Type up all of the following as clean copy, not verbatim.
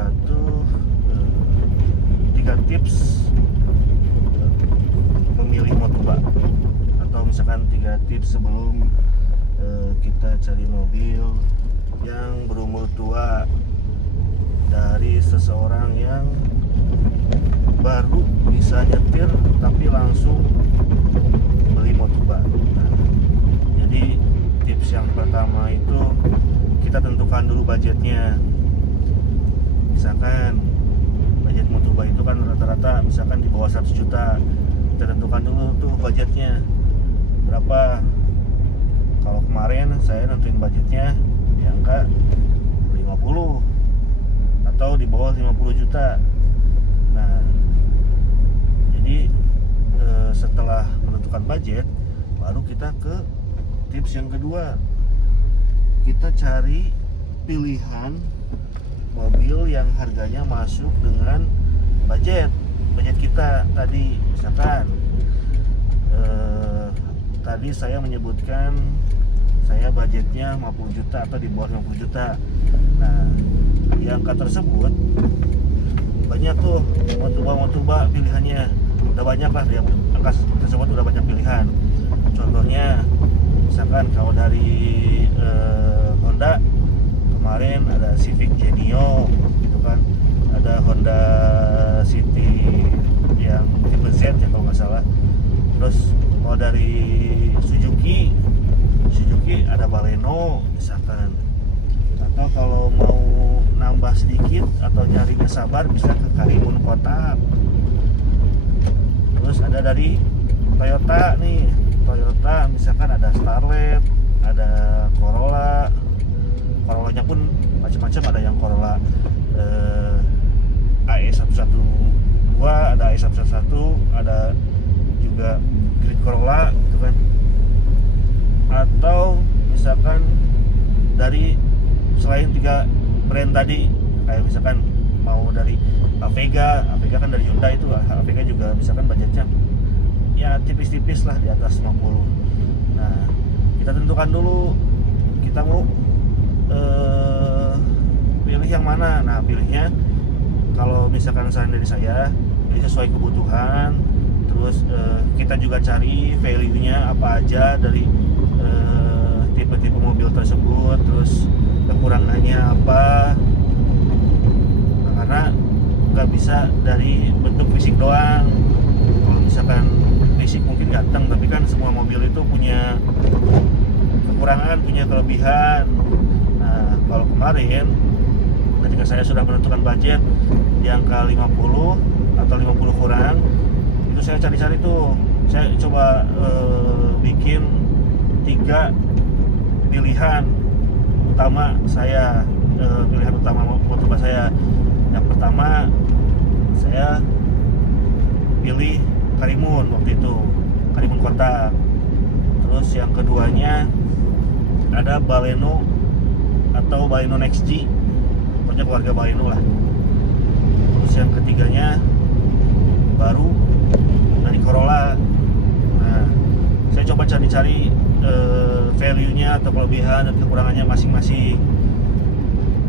wabarakatuh. 3 tips memilih Motoba, atau misalkan 3 tips sebelum kita cari mobil yang berumur tua dari seseorang yang baru bisa nyetir tapi langsung beli Motoba. Nah, jadi tips yang pertama itu kita tentukan dulu budgetnya. Misalkan budget Motoba itu kan rata-rata misalkan di bawah 100 juta. Kita tentukan dulu tuh budgetnya berapa. Kalau kemarin saya nentuin budgetnya di angka 50 atau di bawah 50 juta. Nah, jadi setelah menentukan budget, baru kita ke tips yang kedua. Kita cari pilihan mobil yang harganya masuk dengan budget kita tadi. Misalkan tadi saya menyebutkan saya budgetnya 50 juta atau di bawah 50 juta. Nah, di angka tersebut banyak tuh Motoba pilihannya. Udah banyak lah, di angka tersebut udah banyak pilihan. Contohnya misalkan kalau dari Honda kemarin ada Civic Genio gitu kan, ada Honda City yang tipe Z ya kalau nggak salah. Terus kalau dari Suzuki ada Baleno misalkan. Atau kalau mau nambah sedikit atau nyarinya sabar bisa ke Karimun Kota. Terus ada dari Toyota nih, misalkan ada Starlet, ada Corollanya pun macam-macam. Ada yang Corolla AE112, ada AE111, ada juga Grand Corolla gitu kan. Atau misalkan dari selain 3 brand tadi, kayak misalkan mau dari Avega kan dari Hyundai itu. Avega juga misalkan budgetnya ya tipis-tipis lah di atas 50. Nah, kita tentukan dulu kita mau pilih yang mana. Nah, pilihnya kalau misalkan saran dari saya, pilih sesuai kebutuhan. Terus kita juga cari value-nya apa aja dari tipe-tipe mobil tersebut, terus kekurangannya apa. Nah, karena nggak bisa dari bentuk fisik doang. Kalau misalkan fisik mungkin ganteng, tapi kan semua mobil itu punya kekurangan, punya kelebihan. Nah, kalau kemarin ketika saya sudah menentukan budget di angka 50 atau 50 kurang, itu saya cari-cari tuh. Saya coba bikin 3 pilihan utama saya, pilihan utama Motoba saya. Yang pertama saya pilih Karimun waktu itu, Karimun Kota. Terus yang keduanya ada Baleno atau Baleno Next G, pokoknya keluarga Baleno lah. Terus yang ketiganya baru dari Corolla. Nah, saya coba cari-cari value-nya atau kelebihan dan kekurangannya masing-masing.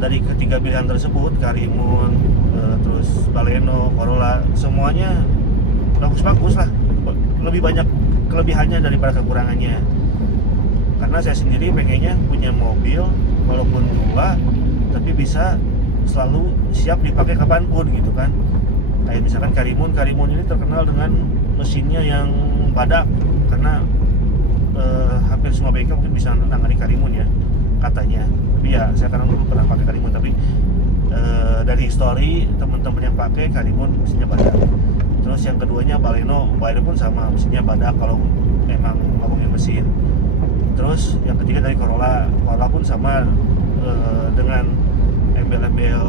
Dari ketiga pilihan tersebut, Karimun, terus Baleno, Corolla, semuanya bagus-bagus lah. Lebih banyak kelebihannya daripada kekurangannya. Karena saya sendiri pengennya punya mobil walaupun tua tapi bisa selalu siap dipakai kapanpun gitu kan. Kayak misalkan Karimun ini terkenal dengan mesinnya yang badak, karena hampir semua bengkel mungkin bisa nangani Karimun ya katanya. Tapi ya saya karena belum pernah pakai Karimun, tapi dari history teman-teman yang pakai Karimun mesinnya badak. Terus yang keduanya Baleno pun sama, mesinnya badak kalau emang ngomongin mesin. Terus yang ketiga dari Corolla pun sama, dengan embel-embel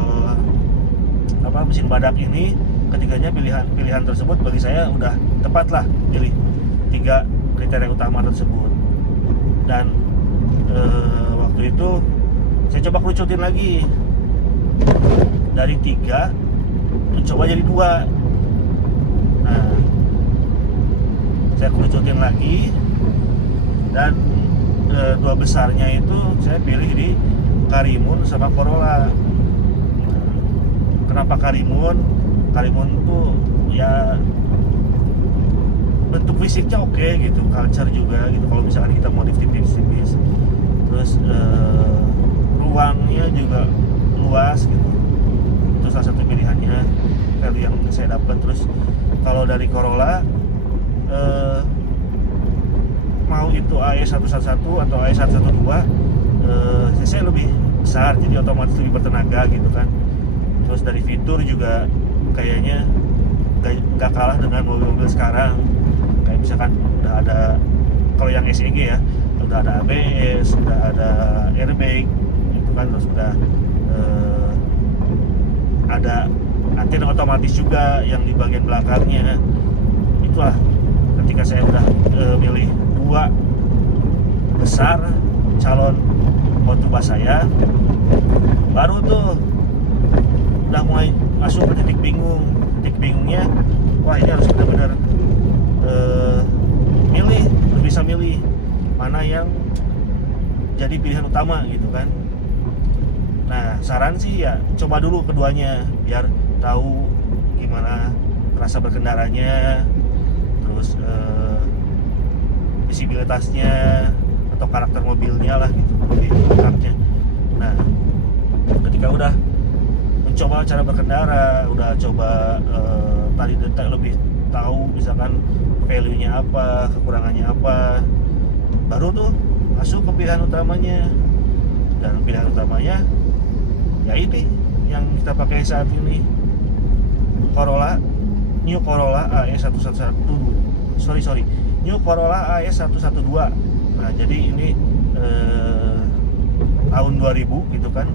mesin badak ini. Ketiganya pilihan tersebut bagi saya udah tepat lah, pilih 3 kriteria utama tersebut. Dan waktu itu saya coba kerucutin lagi, dari 3 mencoba jadi 2. Nah, saya kerucutin lagi dan 2 besarnya itu saya pilih di Karimun sama Corolla. Kenapa Karimun? Karimun tuh ya bentuk fisiknya oke gitu, culture juga gitu. Kalau misalkan kita modif tipis-tipis, terus ruangnya juga luas gitu. Itu salah satu pilihannya value yang saya dapat. Terus kalau dari Corolla mau itu AE111 atau AE112, cc lebih besar, jadi otomatis lebih bertenaga gitu kan. Terus dari fitur juga kayaknya gak kalah dengan mobil-mobil sekarang. Kayak misalkan udah ada, kalau yang SEG ya, udah ada ABS, udah ada airbag gitu kan. Terus udah ada antena otomatis juga yang di bagian belakangnya. Itulah ketika saya udah milih dua besar calon Motuba saya, baru tuh udah mulai masuk ke titik bingung. Titik bingungnya, wah ini harus benar-benar milih, bisa milih mana yang jadi pilihan utama gitu kan. Nah, saran sih ya coba dulu keduanya biar tahu gimana rasa berkendaranya, terus visibilitasnya atau karakter mobilnya lah gitu, lebih lengkapnya. Nah, ketika udah mencoba cara berkendara, udah coba tadi detail lebih tahu misalkan value-nya apa, kekurangannya apa, baru tuh masuk ke pilihan utamanya. Dan pilihan utamanya ya ini yang kita pakai saat ini, Corolla, New Corolla AE111, New Corolla AE112. Nah, jadi ini tahun 2000 gitu kan,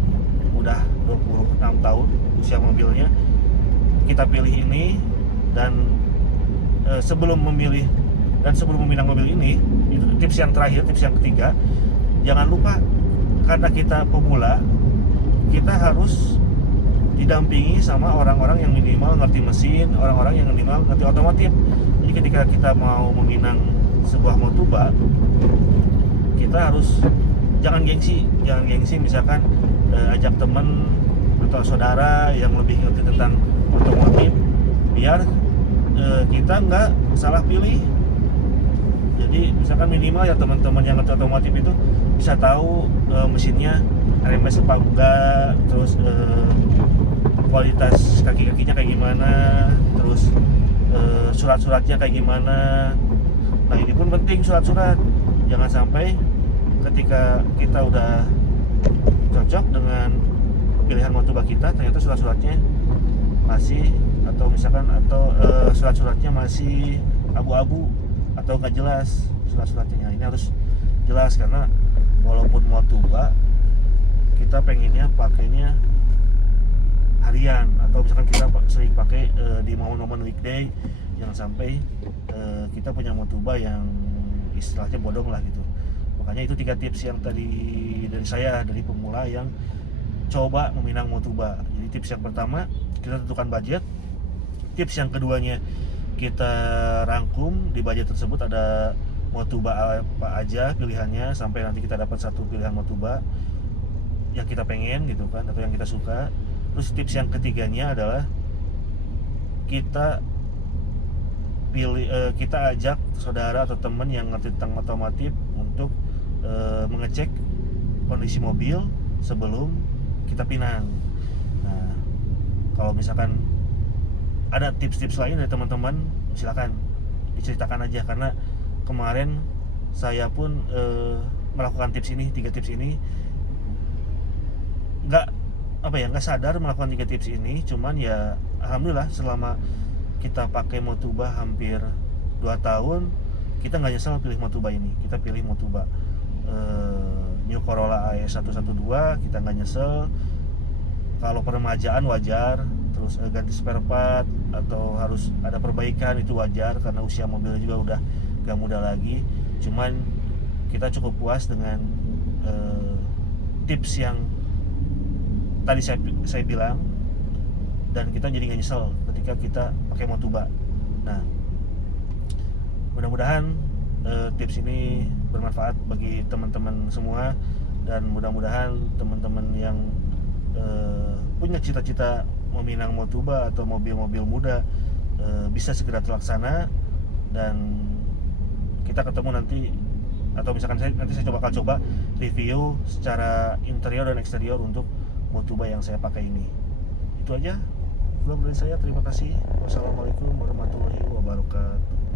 udah 26 tahun usia mobilnya. Kita pilih ini, dan sebelum memilih dan sebelum meminang mobil ini, itu tips yang terakhir, tips yang ketiga, jangan lupa karena kita pemula, kita harus didampingi sama orang-orang yang minimal ngerti mesin, orang-orang yang minimal ngerti otomotif. Jadi ketika kita mau meminang sebuah Motuba, kita harus jangan gengsi misalkan ajak teman atau saudara yang lebih ngerti tentang otomotif, biar kita nggak salah pilih. Jadi misalkan minimal ya teman-teman yang ngerti otomotif itu bisa tahu mesinnya RMS apa enggak, terus kualitas kaki-kakinya kayak gimana, terus surat-suratnya kayak gimana. Nah, ini pun penting, surat-surat. Jangan sampai ketika kita udah cocok dengan pilihan Motuba kita, ternyata surat-suratnya masih, atau misalkan surat-suratnya masih abu-abu atau nggak jelas surat-suratnya. Ini harus jelas, karena walaupun Motuba kita pengennya pakainya harian, atau misalkan kita sering pakai di momen-momen weekday, jangan sampai kita punya Motuba yang istilahnya bodong lah gitu. Makanya itu 3 tips yang tadi dari saya, dari pemula yang coba meminang Motuba. Jadi tips yang pertama, kita tentukan budget. Tips yang keduanya, kita rangkum di budget tersebut ada Motuba apa aja pilihannya, sampai nanti kita dapat satu pilihan Motuba yang kita pengen gitu kan, atau yang kita suka. Terus tips yang ketiganya adalah kita kita ajak saudara atau teman yang ngerti tentang otomotif untuk mengecek kondisi mobil sebelum kita pinang. Nah, kalau misalkan ada tips-tips lain dari teman-teman, silakan diceritakan aja, karena kemarin saya pun melakukan tips ini, 3 tips ini, nggak sadar melakukan 3 tips ini. Cuman ya alhamdulillah selama kita pakai Motuba hampir 2 tahun, kita nggak nyesel pilih Motuba ini. Kita pilih Motuba New Corolla AE112, kita nggak nyesel. Kalau peremajaan wajar, terus ganti spare part atau harus ada perbaikan itu wajar, karena usia mobilnya juga udah gak muda lagi. Cuman kita cukup puas dengan tips yang tadi saya bilang, dan kita jadi nggak nyesel ketika kita pakai Motuba. Nah, mudah-mudahan tips ini bermanfaat bagi teman-teman semua, dan mudah-mudahan teman-teman yang punya cita-cita meminang Motuba atau mobil-mobil muda bisa segera terlaksana, dan kita ketemu nanti, atau misalkan nanti saya bakal coba review secara interior dan eksterior untuk Motuba yang saya pakai ini. Itu aja vlog dari saya. Terima kasih. Wassalamualaikum warahmatullahi wabarakatuh.